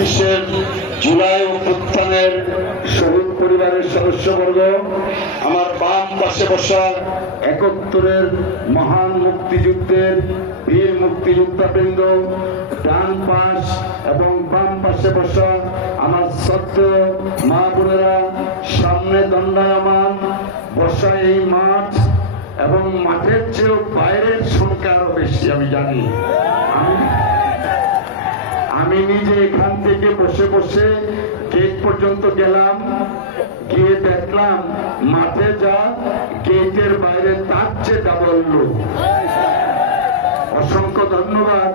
২৬-এর জুলাই অভ্যুত্থানের শহীদ পরিবারের সদস্যবর্গ, আমার বাম পাশে বসা ৭১-এর মহান মুক্তিযুদ্ধের বীর মুক্তিযোদ্ধাবৃন্দ, ডান পাশ এবং বাম পাশে বসা আমার শ্রদ্ধেয় মা বোনেরা, সামনে দণ্ডায়মান বসা এই মাঠ এবং মাঠের চেয়েও বাইরের সংখ্যা আরো বেশি আমি জানি। আমি নিজে এখান থেকে বসে বসে গেট পর্যন্ত গেলাম, গিয়ে দেখলাম মাঠে যা গেটের বাইরে তার চেয়ে ডাবল লোক। অসংখ্য ধন্যবাদ।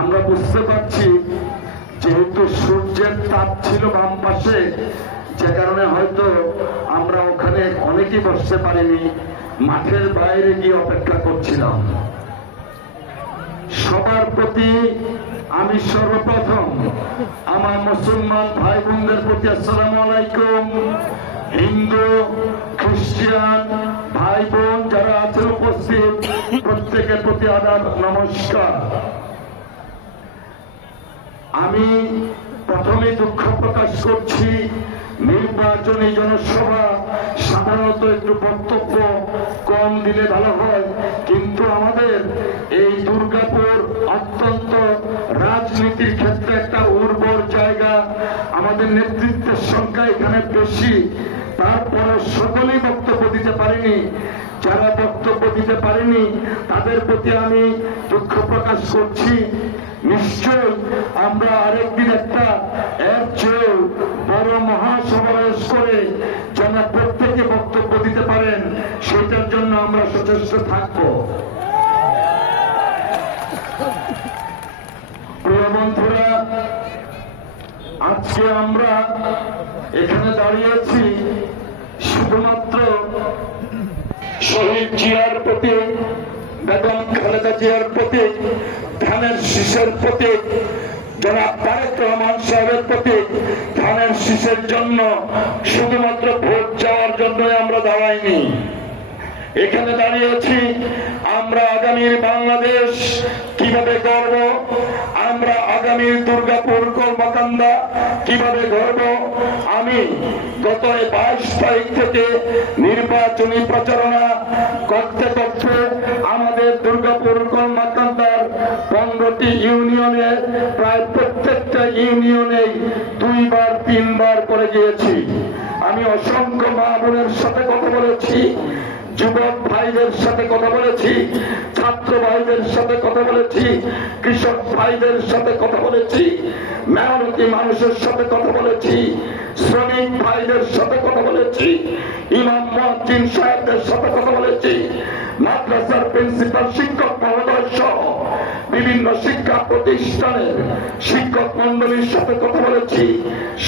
আমরা বুঝতে পারছি যেহেতু সূর্যের তাপ ছিল বাম পাশে, যে কারণে হয়তো আমরা ওখানে অনেকেই বসতে পারিনি, মাঠের বাইরে গিয়ে অপেক্ষা করছিলাম। সবার প্রতি আমি সর্বপ্রথম আমার মুসলমান ভাই বোনদের প্রতি আসসালামু আলাইকুম, হিন্দু খ্রিস্টান ভাই বোন যারা আছেন উপস্থিত প্রত্যেকের প্রতি আদাব নমস্কার। আমি প্রথমে দুঃখ প্রকাশ করছি, নির্বাচনী জনসভা সাধারণত একটু বক্তব্য কম দিলে ভালো হয়, কিন্তু আমাদের এই দুর্গাপুর অত্যন্ত রাজনীতির ক্ষেত্রে একটা উর্বর জায়গা। আমাদের নেতৃত্বের সংখ্যা এখানে বেশি, তারপরে সকলেই বক্তব্য দিতে পারেনি। যারা বক্তব্য দিতে পারেনি তাদের প্রতি আমি দুঃখ প্রকাশ করছি। নিশ্চয় আমরা আরেকদিন একটা এর চেয়েও বড় মহাসমাবেশ করে যেন প্রত্যেকে বক্তব্য দিতে পারেন, সেটার জন্য আমরা সচেষ্ট থাকব। প্রিয় বন্ধুরা, আজকে আমরা এখানে দাঁড়িয়েছি শুধুমাত্র শহীদ জিয়ার প্রতি, বেগম খালেদা জিয়ার প্রতি, ধানের শীষের প্রতি, জনাব তারেক রহমান সাহেবের প্রতি ধানের শীষের জন্য শুধুমাত্র ভোট চাওয়ার জন্যই আমরা দাঁড়াইনি। এখানে দাঁড়িয়েছি আমরা আগামীর বাংলাদেশ কিভাবে গড়ব, আমরা আগামীর দুর্গাপুর কলমাকান্দা কিভাবে গড়ব। আমি গত 22 তারিখ থেকে নির্বাচনী প্রচারণা করতে করতে আমাদের দুর্গাপুর কলমাকান্দার 15টি ইউনিয়নে প্রায় প্রত্যেকটা ইউনিয়নেই 2বার 3বার করে গিয়েছি। আমি অসংখ্য মা বোনের সাথে কথা বলেছি, যুবক ভাইদের সাথে কথা বলেছি, ছাত্র ভাইদের সাথে কথা বলেছি, কৃষক ভাইদের সাথে কথা বলেছি, মেহনতি মানুষের সাথে কথা বলেছি, শ্রমিক ভাইদের সাথে কথা বলেছি, ইমাম মুয়াজ্জিন সাহেবদের সাথে কথা বলেছি, মাদ্রাসার প্রিন্সিপাল শিক্ষক মহোদয় সহ বিভিন্ন শিক্ষা প্রতিষ্ঠানের শিক্ষক মন্ডলীর সাথে কথা বলেছি,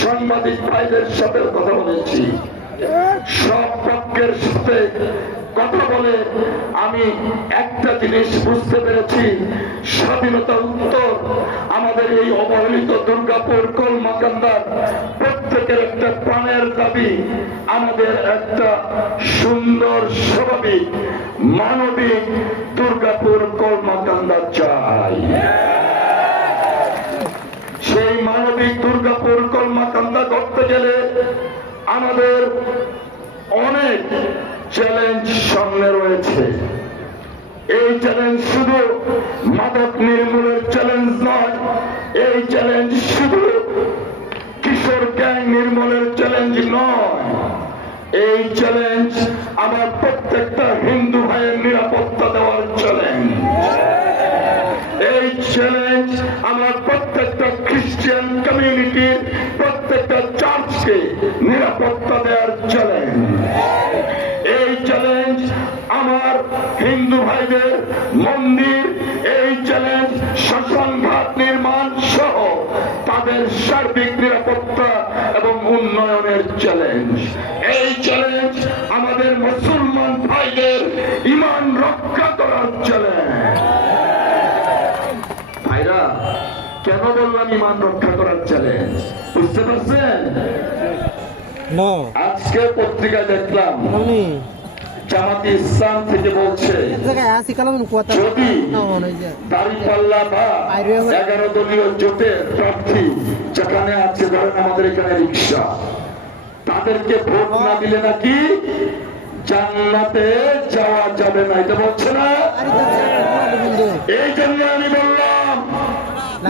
সাংবাদিক ভাইদের সাথে কথা বলেছি। সব পক্ষের সাথে কথা বলে আমি একটা জিনিস বুঝতে পেরেছি, স্বাধীনতা উত্তর আমাদের এই অবহেলিত দুর্গাপুর কলমাকান্দার প্রত্যেকের একটা প্রাণের দাবি, আমাদের একটা সুন্দর স্বাভাবিক মানবিক দুর্গাপুর কলমাকান্দা চাই। সেই মানবিক দুর্গাপুর কলমাকান্দা করতে গেলে আমাদের অনেক চ্যালেঞ্জ সামনে রয়েছে। এই চ্যালেঞ্জ শুধু মাদক নির্মূলের চ্যালেঞ্জ নয়, এই চ্যালেঞ্জ শুধু কিশোর গ্যাং নির্মূলের চ্যালেঞ্জ নয়, এই চ্যালেঞ্জ আমার প্রত্যেকটা হিন্দু ভাইয়ের নিরাপত্তা দেওয়ার চ্যালেঞ্জ, এই চ্যালেঞ্জ আমার প্রত্যেকটা খ্রিস্টান কমিউনিটির প্রত্যেকটা চার্চকে নিরাপত্তা দেওয়ার চ্যালেঞ্জ, এই চ্যালেঞ্জ আমার হিন্দু ভাইদের মন্দির, এই চ্যালেঞ্জ শ্মশানঘাট নির্মাণ সহ তাদের সার্বিক নিরাপত্তা এবং উন্নয়নের চ্যালেঞ্জ, এই চ্যালেঞ্জ আমাদের মুসলমান ভাইদের ঈমান রক্ষা করার চ্যালেঞ্জ। ভাইরা, কেন বললাম ঈমান রক্ষা করার চ্যালেঞ্জ? বুঝতে পারছেন? আজকে পত্রিকায় দেখলাম জামাতে ইসলাম থেকে বলছে যদি দাঁড়িপাল্লা বা 11 দলীয় জোটের প্রার্থী যেখানে আছে, ধরেন আমাদের এখানে রিক্সা, তাদেরকে ভোট না দিলে নাকি জান্নাতে যাওয়া যাবে না, এটা বলছে না? এই জন্য আমি বললাম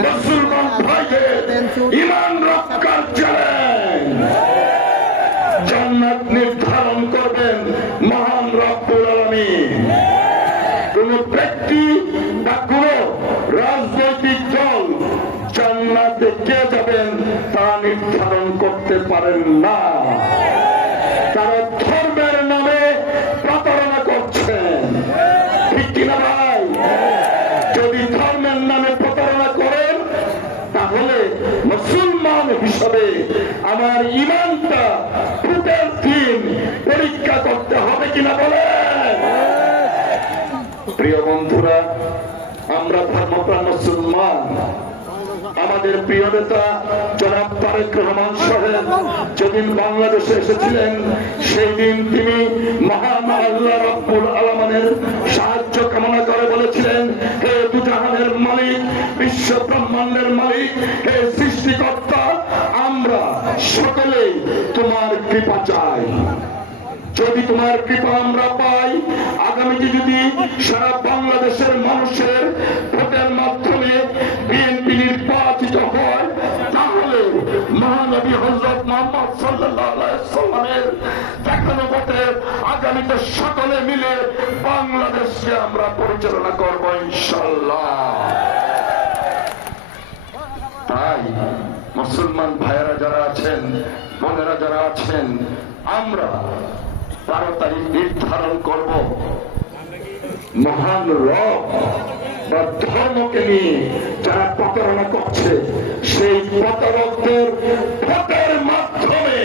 মুসলমান ভাইদের ঈমান রক্ষার চ্যালেঞ্জ, জান্নাত নির্ধারণ করবেন মহান রব্বুল আলামিন। কোন ব্যক্তি বা কোন রাজনৈতিক দল জান্নাতে কে যাবেন তা নির্ধারণ করতে পারেন না। তারা ধর্মের নামে প্রতারণা করছেন, ঠিক কিনা ভাই? যদি ধর্মের নামে প্রতারণা করেন তাহলে মুসলমান হিসাবে আমার ঈমানটা প্রত্যেক দিন পরীক্ষা করতে হবে কিনা বলেন? প্রিয় বন্ধুরা, আমরা ধর্মপ্রাণ মুসলমান। আমাদের প্রিয় নেতা জনাব তারেক রহমান সাহেব যেদিন বাংলাদেশে এসেছিলেন, সেই দিন তিনি মহান আল্লাহ রাব্বুল আলামিনের সাহায্য কামনা করে বলেছিলেন, হে দুজাহানের মালিক, বিশ্ব ব্রহ্মাণ্ডের মালিক, হে সৃষ্টিকর্তা, আমরা সকলেই তোমার কৃপা চাই। যদি তোমার কৃপা আমরা পাই, আগামীতে যদি সারা বাংলাদেশের মানুষের ভোটের মাধ্যমে বিএনপি নির্বাচিত হয়, তাহলে মহানবী হযরত মুহাম্মদ সাল্লাল্লাহু আলাইহি ওয়াসাল্লামের দেখানো ভোটে আগামীতে সকলে মিলে বাংলাদেশকে আমরা পরিচালনা করব ইনশাআল্লাহ। তাই মুসলমান ভাইয়েরা যারা আছেন, বোনেরা যারা আছেন, আমরা 12 তারিখ নির্ধারণ করব মহান রব বা ধর্মকে নিয়ে যারা প্রতারণা করছে, সেই প্রতারকদের ভোটের মাধ্যমে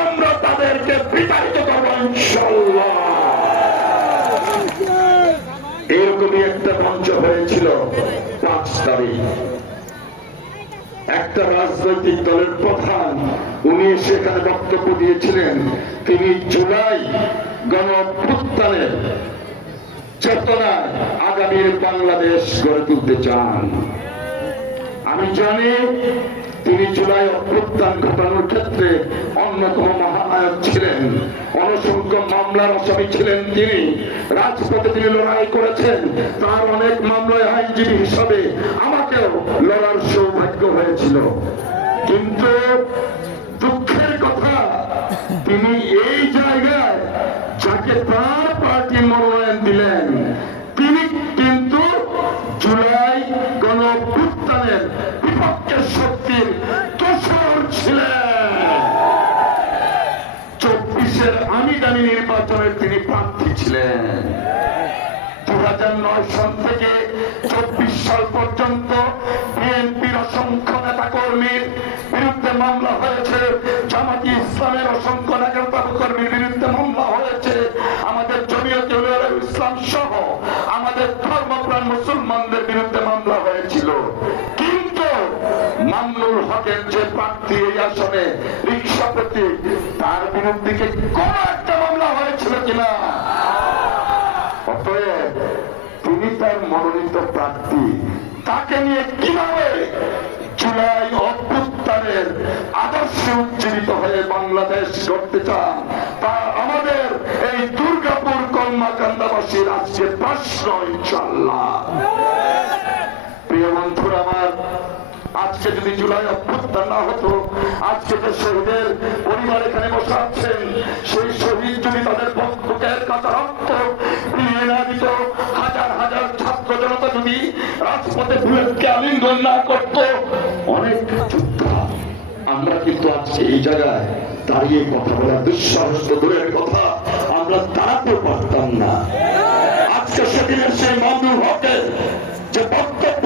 আমরা তাদেরকে বিতাড়িত করব ইনশাআল্লাহ। এরকমই একটা মঞ্চ হয়েছিল 5 তারিখ। একটা রাজনৈতিক দলের প্রধান উনি সেখানে বক্তব্য দিয়েছিলেন, তিনি জুলাই গণঅভ্যুত্থানের চেতনায় আগামীর বাংলাদেশ গড়ে তুলতে চান। আমি জানি তিনি জুলাই অভ্যুত্থান ঘটানোর ক্ষেত্রে অন্যতম মহানায়ক ছিলেন, অসংখ্য মামলার আসামি ছিলেন তিনি, রাজপথে তিনি লড়াই করেছেন, তার অনেক মামলায় আইনজীবী হিসাবে আমাকেও লড়ার সৌভাগ্য হয়েছিল। কিন্তু দুঃখের কথা, তিনি এই জায়গায় যাকে তার পার্টি মনোনয়ন দিলেন, তিনি কিন্তু জুলাই গণঅভ্যুত্থানের বিপক্ষের শক্তির দোসর ছিলেন। 24-এর আমিদানি নির্বাচনের তিনি প্রার্থী ছিলেন। 2009 সাল থেকে 24 সাল পর্যন্ত বিএনপির অসংখ্য নেতা কর্মীর বিরুদ্ধে মামলা হয়েছে, জামাতে ইসলামের অসংখ্য নেতা কর্মীর বিরুদ্ধে মামলা হয়েছে, আমাদের জমিয়তে উলামায়ে ইসলাম সহ আমাদের ধর্মপ্রাণ মুসলমানদের বিরুদ্ধে মামলা হয়েছিল। কিন্তু মামুনুল হকের যে প্রার্থী এই আসনে রিক্সা প্রতীক, তার বিরুদ্ধে কোন একটা মামলা হয়েছিল কিনা? অতএব তিনি তার মনোনীত প্রার্থী, তাকে নিয়ে কিভাবে জুলাই অভ্যুত্থানের আদর্শে উজ্জীবিত হয়ে বাংলাদেশ গড়তে চান, তা আমাদের এই দুর্গাপুর কলমাকান্দাবাসীর আজকে প্রশ্ন ইনশাআল্লাহ। প্রিয় বন্ধুরা আমার, আজকে যদি জুলাই অভ্যুত্থান না হতো, আজকে যে শহীদের পরিবার এখানে বসে আছেন, সেই শহীদ যদি তাদের বুকের কাঁচা রক্ত বিলিয়ে না দিত, হাজার হাজার ছাত্র জনতা যদি রাজপথে বুলেটকে আলিঙ্গন না করত, অনেক যোদ্ধা আমরা কিন্তু আজকে এই জায়গায় দাঁড়িয়ে কথা বলার দুঃসাহস তো দূরের কথা, আমরা দাঁড়াতে পারতাম না। আজকে সেদিনের সেই মামুনুল হকের যে বক্তব্য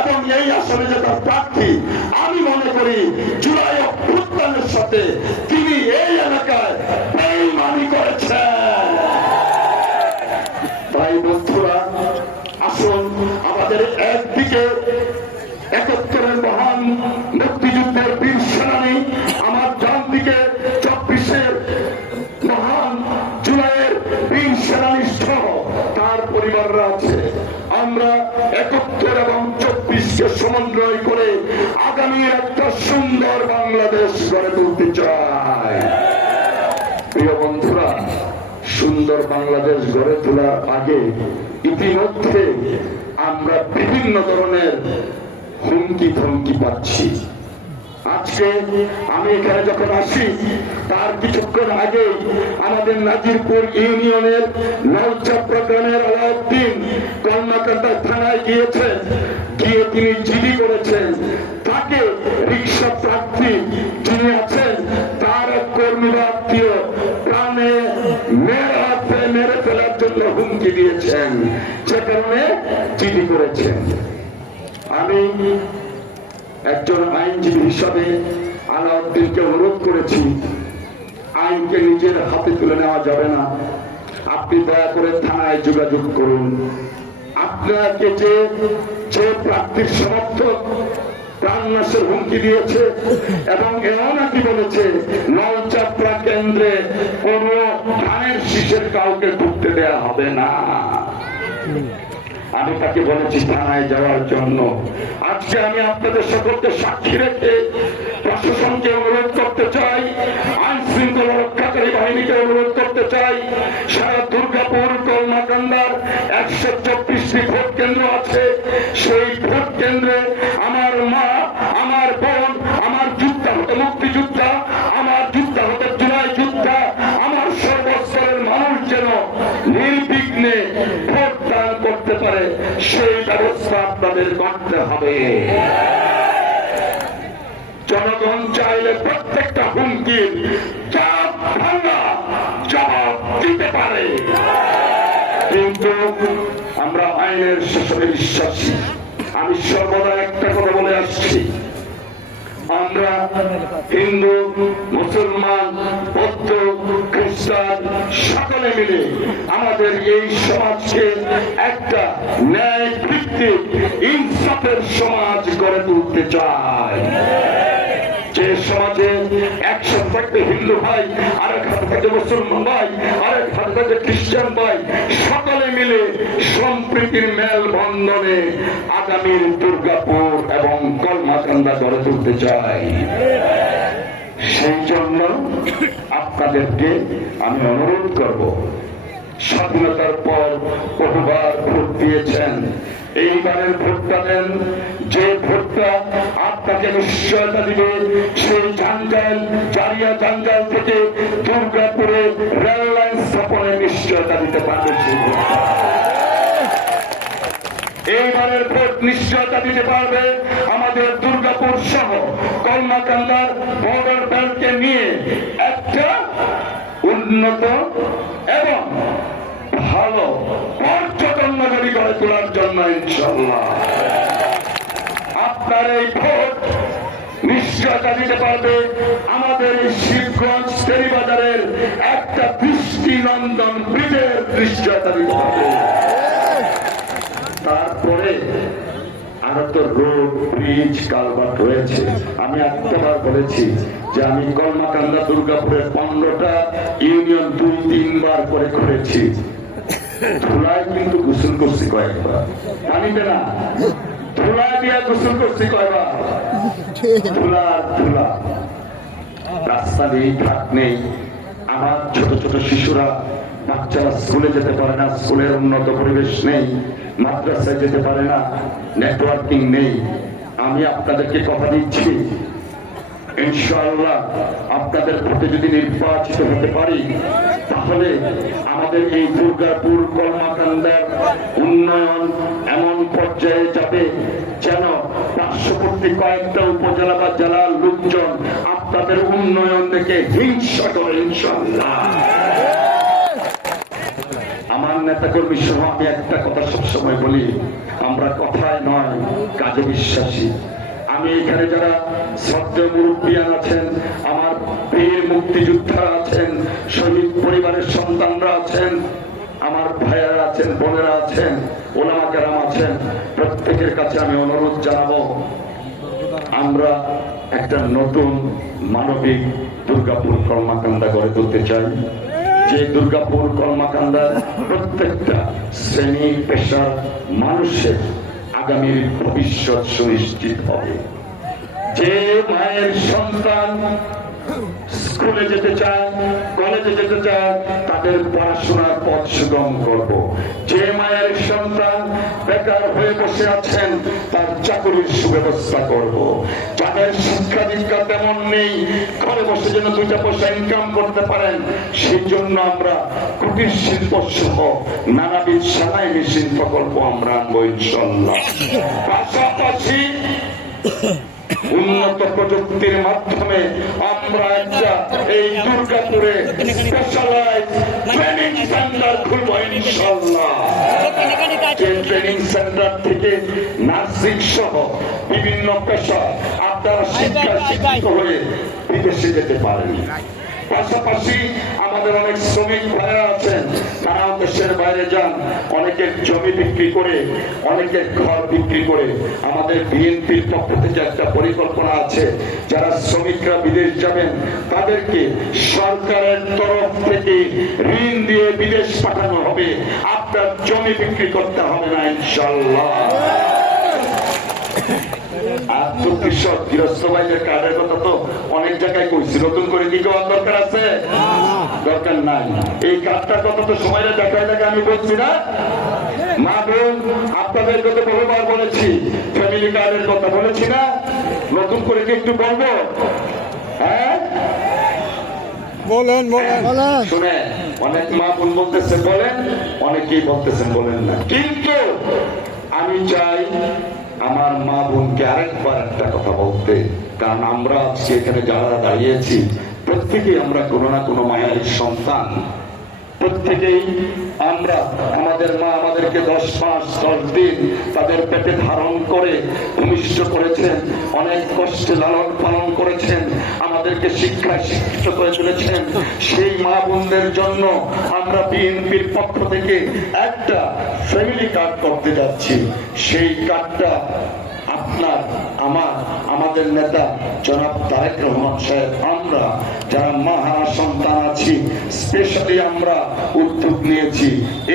এবং এই আসলে যে তার প্রার্থী, আমি মনে করি জুলাই অভ্যুত্থানের সাথে তিনি এই এলাকায় বেঈমানি করেছেন। তাই বন্ধুরা, আসুন আমাদের একদিকে 71-এর মহান মুক্তিযুদ্ধের বীর সেনানী, আমার ডান দিকে 24-এর মহান জুলাইয়ের সমন্বয় করে আগামী একটা সুন্দর বাংলাদেশ গড়ে তুলতে চাই। প্রিয় বন্ধুরা, সুন্দর বাংলাদেশ গড়ে তোলার আগে ইতিমধ্যে আমরা বিভিন্ন ধরনের হুমকি ধমকি পাচ্ছি। আজকে আমি এখানে যখন আসি তার কিছুক্ষণ আগে আমাদের নাজিরপুর ইউনিয়নের নলচাপড়া গ্রামের আলাউদ্দিন কলমাকান্দা থানায় গিয়েছেন, গিয়ে তিনি জিডি করেছেন। তাকে রিক্সা প্রার্থী যিনি আছেন তার এক কর্মীরা আত্মীয় প্রাণে মেরে ফেলার জন্য হুমকি দিয়েছেন, যে কারণে জিডি করেছেন। আমি একজন আইনজীবী হিসাবে আলাউদ্দিনকে অনুরোধ করেছি, আইনকে নিজের হাতে তুলে নেওয়া যাবে না, আপনি দয়া করে থানায় যোগাযোগ করুন। আপনাকে যে প্রার্থীর সমর্থক প্রাণনাশের হুমকি দিয়েছে এবং এও নাকি বলেছে নলচাপড়া কেন্দ্রে কোন ধানের শীষের কাউকে ঢুকতে দেওয়া হবে না, আমি তাকে বলেছি থানায় যাওয়ার জন্য। আজকে আমি আপনাদের সকলকে সাক্ষী রেখে প্রশাসনকে অনুরোধ করতে চাই, আইন শৃঙ্খলা রক্ষাকারী বাহিনীকে অনুরোধ করতে চাই, সারা দুর্গাপুর কলমাকান্দার 124টি ভোট কেন্দ্র আছে, সেই ভোট কেন্দ্রে আমার মা, আমার বোন, আমার যোদ্ধা হতে মুক্তিযোদ্ধা, আমার যোদ্ধা হতে জুলাই যোদ্ধা, আমার সর্বস্তরের মানুষ যেন নির্বিঘ্নে ভোট দান করতে পারে সেই ব্যবস্থা আপনাদের করতে হবে। জনগণ চাইলে প্রত্যেকটা হুমকির জবাব দিতে পারে, কিন্তু আমরা আইনের শাসনে বিশ্বাসী। আমি সর্বদা একটা কথা বলে আসছি, আমরা হিন্দু, মুসলমান, বৌদ্ধ, খ্রিস্টান সকলে মিলে আমাদের এই সমাজকে একটা ন্যায় ভিত্তিক ইনসাফের সমাজ গড়ে তুলতে চাই, যে সমাজে একসাথে থাকবে হিন্দু ভাই, আরেক হাতে থাকবে মুসলমান ভাই, আরেক হাতে থাকবে খ্রিস্টান ভাই, সকলে মিলে সম্প্রীতির মেল বন্ধনে আগামীর দুর্গাপুর এবং কলমাকান্দা গড়ে তুলতে চাই। সেই জন্য আপনাদেরকে আমি অনুরোধ করব, স্বাধীনতার পর বহুবার ভোট দিয়েছেন, এইবারের ভোটটা দেন, যে ভোটটা আপনাকে নিশ্চয়তা দিবে সেই জাঞ্জাল, জারিয়া জাঞ্জাল থেকে দুর্গাপুরে রেল লাইন স্থাপনের নিশ্চয়তা দিতে পারবে। এইবারের ভোট নিশ্চয়তা দিতে পারবে আমাদের দুর্গাপুর সহ কলমাকান্দার বর্ডার বেল্টকে নিয়ে একটা উন্নত এবং ভালো পর্যটন নগরী গড়ে তোলার জন্য ইনশাআল্লাহ আপনার এই ভোট নিশ্চয়তা দিতে পারবে আমাদের এই শিবগঞ্জ টেরিবাজারের একটা দৃষ্টিনন্দন ব্রিজের নিশ্চয়তা দিতে পারবে। তারপরে আরো তো রোড, ব্রিজ, কালভার্ট রয়েছে। আমি একটাবার বলেছি যে আমি কলমাকান্দা দুর্গাপুরের 15টা ইউনিয়ন 2-3 বার করে করেছি। ধুলায় কিন্তু গোসল করছি কয়েকবার, পানিতে না, ধুলায় দিয়ে গোসল করছি কয়েকবার। ধুলা ধুলা, রাস্তা নেই, ঘাট নেই, আমার ছোট ছোট শিশুরা, বাচ্চারা স্কুলে যেতে পারে না, স্কুলের উন্নত পরিবেশ নেই, মাদ্রাসায় যেতে পারে না, নেটওয়ার্কিং নেই। আমি আপনাদেরকে কথা দিচ্ছি, ইনশাআল্লাহ আপনাদের ভোটে যদি নির্বাচিত হতে পারি তাহলে আমাদের এই দুর্গাপুর কলমাকান্দার উন্নয়ন এমন পর্যায়ে যাবে যেন পার্শ্ববর্তী কয়েকটা উপজেলা বা জেলার লোকজন আপনাদের উন্নয়ন দেখে হিংসা করে ইনশাআল্লাহ। আমার নেতাকর্মী সহ আমি একটা কথা সবসময় বলি, আমরা কথায় নয় কাজে বিশ্বাসী। আমি এখানে যারা শ্রদ্ধেয় মুরব্বিয়ান আছেন, আমার বীর মুক্তিযোদ্ধারা আছেন, শহীদ পরিবারের সন্তানরা আছেন, আমার ভাইয়েরা আছেন, বোনেরা আছেন, ওলামা কেরাম আছেন, প্রত্যেকের কাছে আমি অনুরোধ জানাবো, আমরা একটা নতুন মানবিক দুর্গাপুর কলমাকান্দা গড়ে তুলতে চাই, যে দুর্গাপুর কলমাকান্দার প্রত্যেকটা শ্রেণী পেশার মানুষের আগামীর ভবিষ্যৎ সুনিশ্চিত হবে। যে মায়ের সন্তান স্কুলে যেতে চায়, কলেজে যেতে চায়, তাদের পড়াশোনার পথ সুগম করব। যে মায়ের সন্তান বেকার হয়ে বসে আছেন, তার চাকরির সুব্যবস্থা করব। যাদের শিক্ষা দীক্ষা তেমন নেই, ঘরে বসে যেন 2টা পয়সা ইনকাম করতে পারেন, সেই জন্য আমরা কুটির শিল্প সহ নানাবিধ সেলাই মেশিন প্রকল্প আমরা আনবো ইনশাআল্লাহ। পাশাপাশি উন্নত প্রযুক্তির মাধ্যমে আমরা একটা এই দুর্গাপুরে স্পেশালাইজড ট্রেনিং সেন্টার খুলবো ইনশাআল্লাহ। যে ট্রেনিং সেন্টার থেকে নার্সিং সহ বিভিন্ন পেশা আপনারা শিক্ষিত হয়ে বিদেশে যেতে পারেন। পাশাপাশি আমাদের অনেক শ্রমিক ভাইরা আছেন, তারাও দেশের বাইরে যান, অনেকের জমি বিক্রি করে, অনেকের ঘর বিক্রি করে। আমাদের বিএনপির পক্ষ থেকে একটা পরিকল্পনা আছে, যারা শ্রমিকরা বিদেশ যাবেন তাদেরকে সরকারের তরফ থেকে ঋণ দিয়ে বিদেশ পাঠানো হবে। আপনার জমি বিক্রি করতে হবে না ইনশাআল্লাহ। আর তো কৃষক গৃহস্থ ভাইদের কার্ডের কথা তো অনেক জায়গায় কইছি, নতুন করে কি করার দরকার আছে? দরকার নাই। এই কার্ডটার কথা তো সময় দেখায় দেখে আমি বলছি না। মা বোন, আপনাদের কথা বহুবার বলেছি, ফ্যামিলি কার্ডের কথা বলেছি না, নতুন করে কি একটু বলবো? হ্যাঁ বলেন বলেন শুনে অনেক মা বোন বলতেছে বলেন, অনেকেই বলতেছেন বলেন না। কিন্তু আমি চাই আমার মা বোনকে আরেকবার একটা কথা বলতে, কারণ আমরা আজকে এখানে যারা দাঁড়িয়েছি প্রত্যেকেই আমরা কোনো না কোনো মায়ের সন্তান। প্রত্যেকেই আমরা, আমাদের মা আমাদেরকে 10 মাস 10 দিন তাদের পেটে ধারণ করে ভূমিষ্ঠ করেছেন, অনেক কষ্টে লালন পালন করেছেন, আমাদেরকে শিক্ষায় শিক্ষিত করে তুলেছেন। সেই মা বোনদের জন্য আমরা বিএনপির পক্ষ থেকে একটা ফ্যামিলি কার্ড করতে যাচ্ছি। সেই কার্ডটা আপনার, আমাদের নেতা জনাব তারেক রহমান সাহেব, আমরা যারা মাহারা সন্তান আছি স্পেশালি আমরা উদ্যোগ নিয়েছি।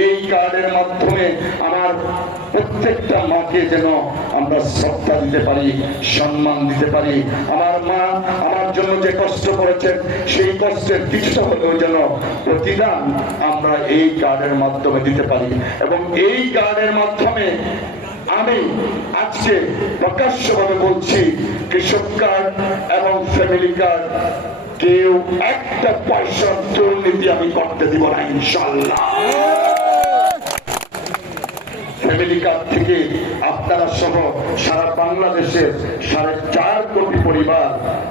এই কার্ডের মাধ্যমে আমার প্রত্যেকটা মাকে যেন আমরা শ্রদ্ধা দিতে পারি, সম্মান দিতে পারি। আমার মা আমার জন্য যে কষ্ট করেছেন, সেই কষ্টের কিছুটা হলেও যেন প্রতিদান আমরা এই কার্ডের মাধ্যমে দিতে পারি। এবং এই কার্ডের মাধ্যমে আমি আজকে প্রকাশ্যভাবে বলছি, কৃষক কার্ড এবং ফ্যামিলি কার্ড কেউ একটা পয়সার দুর্নীতি আমি করতে দিব না ইনশাআল্লাহ। ফ্যামিলি কার্ড থেকে আপনারা সহ সারা বাংলাদেশের 4.5 কোটি পরিবার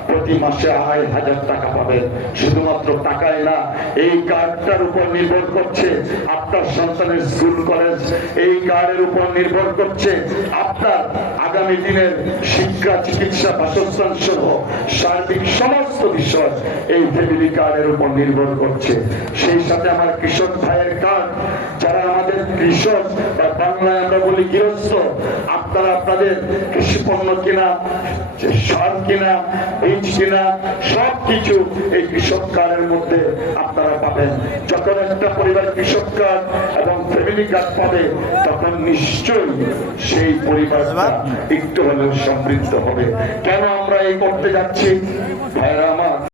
প্রতি মাসে 2,500 টাকা পাবেন। শুধুমাত্র টাকায় না, এই কার্ডটার উপর নির্ভর করছে আপনার সন্তানের স্কুল কলেজ, এই কার্ডের উপর নির্ভর করছে আপনার আগামী দিনের শিক্ষা, চিকিৎসা, বাসস্থান সহ সার্বিক সমস্ত বিষয় এই ফ্যামিলি কার্ডের উপর নির্ভর করছে। সেই সাথে আমার কৃষক ভাইয়ের কার্ড, যারা আমাদের কৃষক বা বাংলায় আমরা বলি গৃহস্থ, আপনারা আপনাদের কৃষি পণ্য কিনা, সার কিনা, বীজ কিনা, সবকিছু এই কৃষক কার্ডের মধ্যে আপনারা পাবেন। যখন একটা পরিবার কৃষক কার্ড এবং ফ্যামিলি কার্ড পাবে, তখন নিশ্চয়ই সেই পরিবারটা একটু হলেও সমৃদ্ধ হবে। কেন আমরা এই করতে যাচ্ছি ভাইরা আমার?